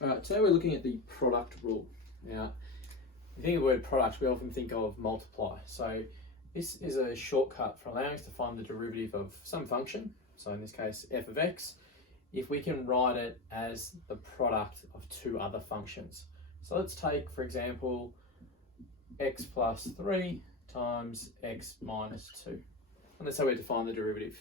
Alright, today we're looking at the product rule. Now, if you think of the word product, we often think of multiply. So this is a shortcut for allowing us to find the derivative of some function, so in this case f of x, if we can write it as the product of two other functions. So let's take, for example, x plus 3 times x minus 2. And that's how we define the derivative.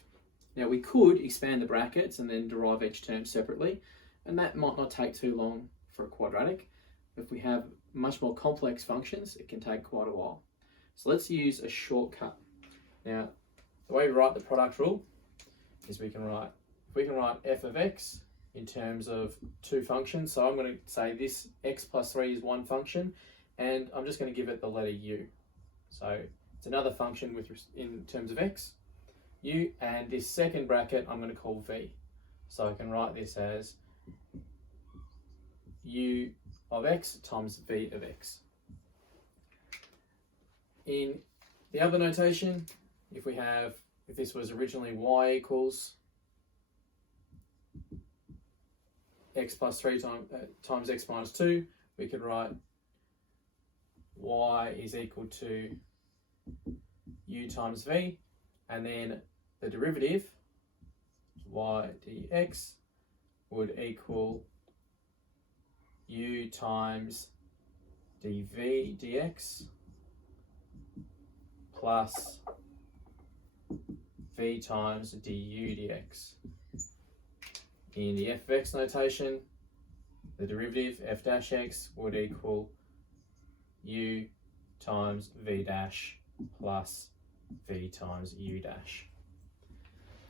Now we could expand the brackets and then derive each term separately, and that might not take too long for a quadratic. If we have much more complex functions, it can take quite a while. So let's use a shortcut. Now, the way we write the product rule is we can write f of x in terms of two functions. So I'm going to say this x plus 3 is one function, and I'm just going to give it the letter u. So it's another function in terms of x, u, and this second bracket I'm going to call v. So I can write this as u of x times v of x. In the other notation, if this was originally y equals x plus 3 times x minus 2, we could write y is equal to u times v, and then the derivative y dx would equal u times dv dx plus v times du dx. In the f of x notation, the derivative f dash x would equal u times v dash plus v times u dash.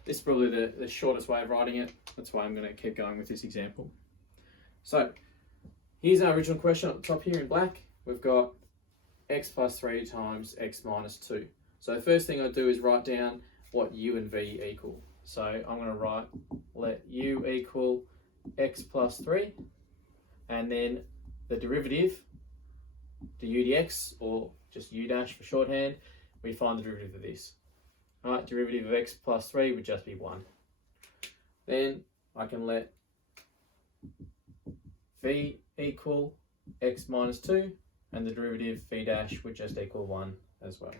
This is probably the shortest way of writing it. That's why I'm going to keep going with this example. So here's our original question at the top here in black. We've got x plus 3 times x minus 2. So the first thing I do is write down what u and v equal. So I'm going to write let u equal x plus 3, and then the derivative du dx, or just u dash for shorthand, we find the derivative of this. Alright, derivative of x plus 3 would just be 1. Then I can let v equal x minus 2, and the derivative v dash would just equal 1 as well.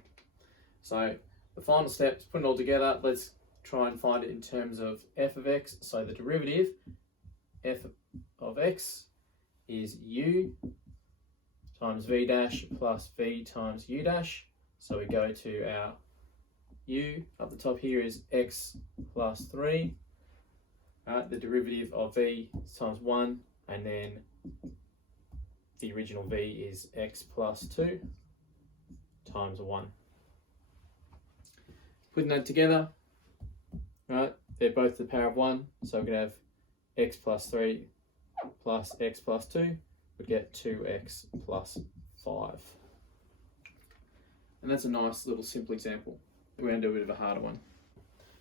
So the final step is put it all together. Let's try and find it in terms of f of x. So the derivative f of x is u times v dash plus v times u dash. So we go to our u up the top here is x plus 3. The derivative of v is times 1, and then the original v is x plus 2 times 1. Putting that together, right, they're both to the power of 1, so we can have x plus 3 plus x plus 2 would get 2x plus 5. And that's a nice little simple example. We're going to do a bit of a harder one.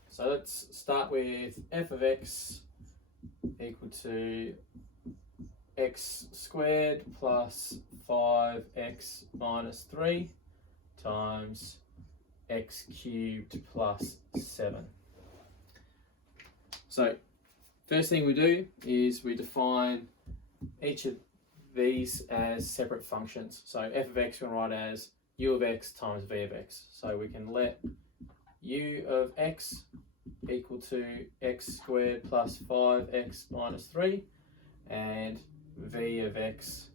So let's start with f of x equal to x squared plus 5x minus 3 times x cubed plus 7. So first thing we do is we define each of these as separate functions. So f of x we can write as u of x times v of x. So we can let u of x equal to x squared plus 5x minus 3, and v of x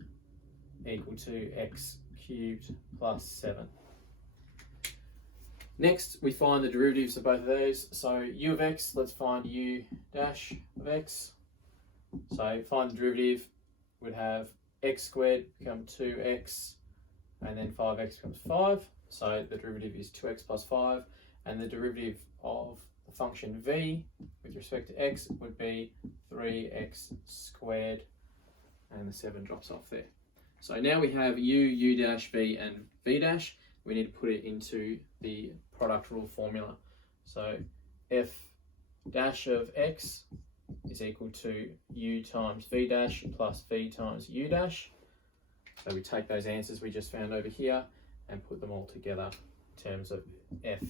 equal to x cubed plus 7. Next, we find the derivatives of both of those. So u of x, let's find u dash of x. So find the derivative, would have x squared become 2x, and then 5x becomes 5. So the derivative is 2x plus 5, and the derivative of the function v with respect to x would be 3x squared, and the 7 drops off there. So now we have u dash, v, and v dash. We need to put it into the product rule formula. So f dash of x is equal to u times v dash plus v times u dash. So we take those answers we just found over here and put them all together in terms of f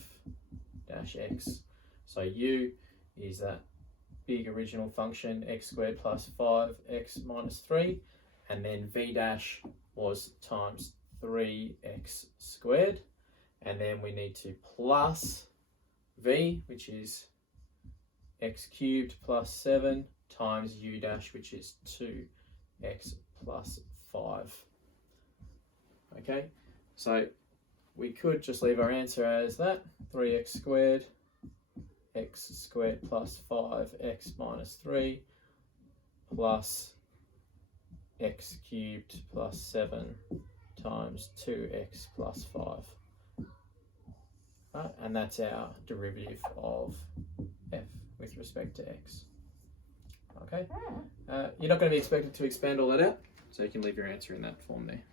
dash x. So u is that big original function x squared plus 5x minus 3, and then v dash was times 3x squared, and then we need to plus v, which is x cubed plus 7 times u dash, which is 2x plus 5. Okay, so we could just leave our answer as that, 3x squared, x squared plus 5x minus 3 plus x cubed plus 7 times 2x plus 5. Right, and that's our derivative of f with respect to x. Okay, you're not going to be expected to expand all that out, so you can leave your answer in that form there.